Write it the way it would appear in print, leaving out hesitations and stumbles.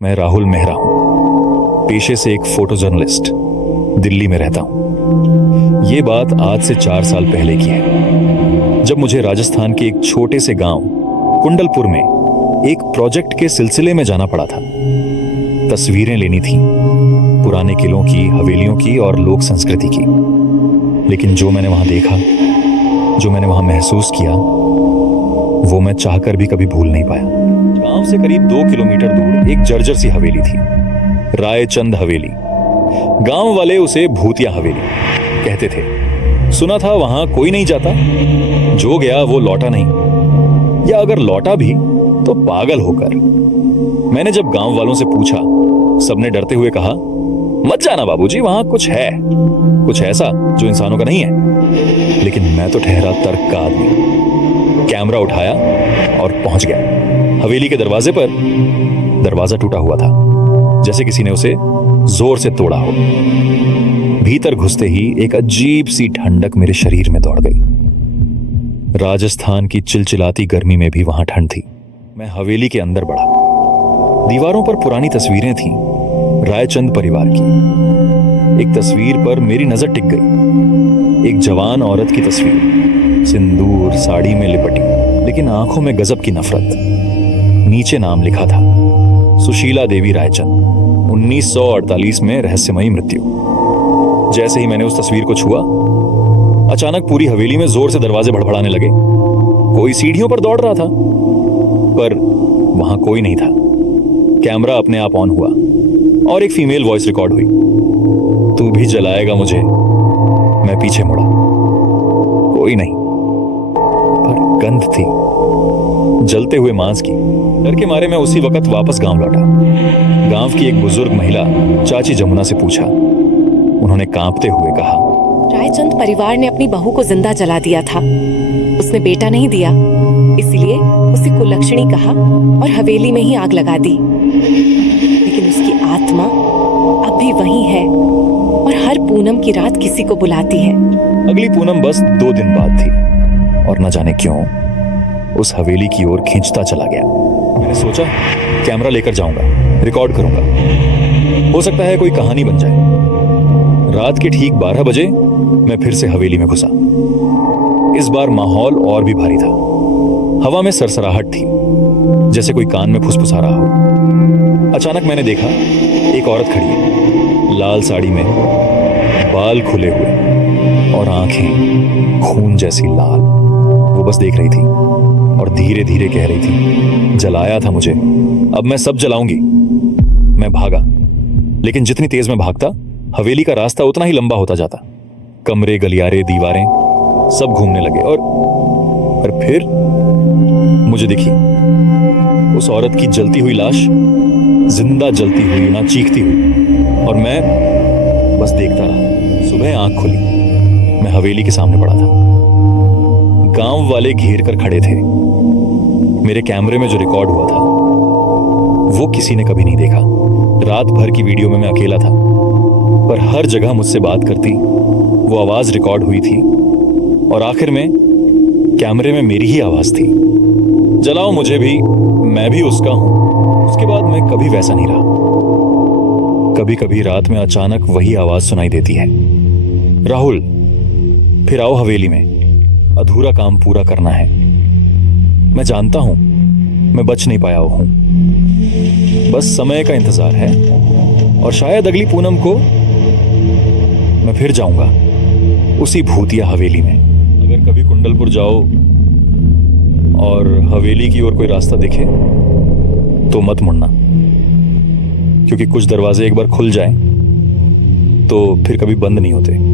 मैं राहुल मेहरा हूं, पेशे से एक फोटो जर्नलिस्ट। दिल्ली में रहता हूं। ये बात आज से 4 साल पहले की है, जब मुझे राजस्थान के एक छोटे से गांव कुंडलपुर में एक प्रोजेक्ट के सिलसिले में जाना पड़ा था। तस्वीरें लेनी थी, पुराने किलों की, हवेलियों की और लोक संस्कृति की। लेकिन जो मैंने वहां देखा, जो मैंने वहां महसूस किया, वो मैं चाहकर भी कभी भूल नहीं पाया। गांव से करीब 2 किलोमीटर दूर एक जर्जर सी हवेली थी, रायचंद हवेली। गांव वाले उसे भूतिया हवेली कहते थे। सुना था वहां कोई नहीं जाता, जो गया वो लौटा नहीं, या अगर लौटा भी तो पागल होकर। मैंने जब गांव वालों से पूछा, सबने डरते हुए कहा, मत जाना बाबूजी, वहां कुछ है, कुछ ऐसा जो इंसानों का नहीं है। लेकिन मैं तो ठहरा तर्क का आदमी। कैमरा उठाया और पहुंच गया। हवेली के दरवाजे पर दरवाजा टूटा हुआ था, जैसे किसी ने उसे जोर से तोड़ा हो। भीतर घुसते ही एक अजीब सी ठंडक मेरे शरीर में दौड़ गई। राजस्थान की चिलचिलाती गर्मी में भी वहां ठंड थी। मैं हवेली के अंदर बढ़ा। दीवारों पर पुरानी तस्वीरें थीं, रायचंद परिवार की। एक तस्वीर पर मेरी नजर टिक गई। एक जवान औरत की तस्वीर, सिंदूर साड़ी में लिपटी, लेकिन आंखों में गजब की नफरत। नीचे नाम लिखा था, सुशीला देवी रायचंद, 1948 में रहस्यमयी मृत्यु। जैसे ही मैंने उस तस्वीर को छुआ, अचानक पूरी हवेली में जोर से दरवाजे भड़भड़ाने लगे। कोई सीढ़ियों पर दौड़ रहा था, पर वहां कोई नहीं था। कैमरा अपने आप ऑन हुआ और एक फीमेल वॉइस रिकॉर्ड हुई। तू भी जलाएगा मुझे? मैं पीछे मुड़ा। कोई नहीं, पर गंध थी, जलते हुए मांस की। डर के मारे मैं उसी वक्त वापस गांव लौटा। गांव की एक बुजुर्ग महिला चाची जमुना से पूछा। उन्होंने कांपते हुए कहा, रायचंद परिवार ने अपनी बहू को जिंदा जला दिया था। उसने बेटा नहीं दिया, इसलिए उसे कुलक्षणी कहा और हवेली में ही आग लगा दी। लेकिन उसकी आत्मा अब भी वहीं है और हर पूनम की रात किसी को बुलाती है। अगली पूनम बस 2 दिन बाद थी, और न जाने क्यों उस हवेली की ओर खींचता चला गया। मैंने सोचा, कैमरा लेकर जाऊंगा, रिकॉर्ड करूंगा, हो सकता है कोई कहानी बन जाए। रात के ठीक 12 बजे मैं फिर से हवेली में घुसा। इस बार माहौल और भी भारी था। हवा में सरसराहट थी, जैसे कोई कान में फुसफुसा रहा हो। अचानक मैंने देखा, एक औरत खड़ी है, लाल साड़ी में, बाल खुले हुए और आंखें खून जैसी लाल। वो बस देख रही थी और धीरे धीरे कह रही थी, जलाया था मुझे, अब मैं सब जलाऊंगी। मैं भागा, लेकिन जितनी तेज मैं भागता, हवेली का रास्ता उतना ही लंबा होता जाता। कमरे, गलियारे, दीवारें सब घूमने लगे। और फिर मुझे दिखी उस औरत की जलती हुई लाश, जिंदा जलती हुई, ना चीखती हुई, और मैं बस देखता रहा। सुबह आंख खुली, मैं हवेली के सामने पड़ा था। गांव वाले घेर कर खड़े थे। मेरे कैमरे में जो रिकॉर्ड हुआ था, वो किसी ने कभी नहीं देखा। रात भर की वीडियो में मैं अकेला था, पर हर जगह मुझसे बात करती वो आवाज रिकॉर्ड हुई थी, और आखिर में कैमरे में मेरी ही आवाज थी। जलाओ मुझे भी, मैं भी उसका हूं। उसके बाद मैं कभी वैसा नहीं रहा। कभी कभी रात में अचानक वही आवाज सुनाई देती है, राहुल फिर आओ हवेली में, अधूरा काम पूरा करना है। मैं जानता हूं मैं बच नहीं पाया हूं, बस समय का इंतजार है, और शायद अगली पूनम को मैं फिर जाऊंगा उसी भूतिया हवेली में। अगर कभी कुंडलपुर जाओ और हवेली की ओर कोई रास्ता दिखे तो मत मुड़ना, क्योंकि कुछ दरवाजे एक बार खुल जाएं तो फिर कभी बंद नहीं होते।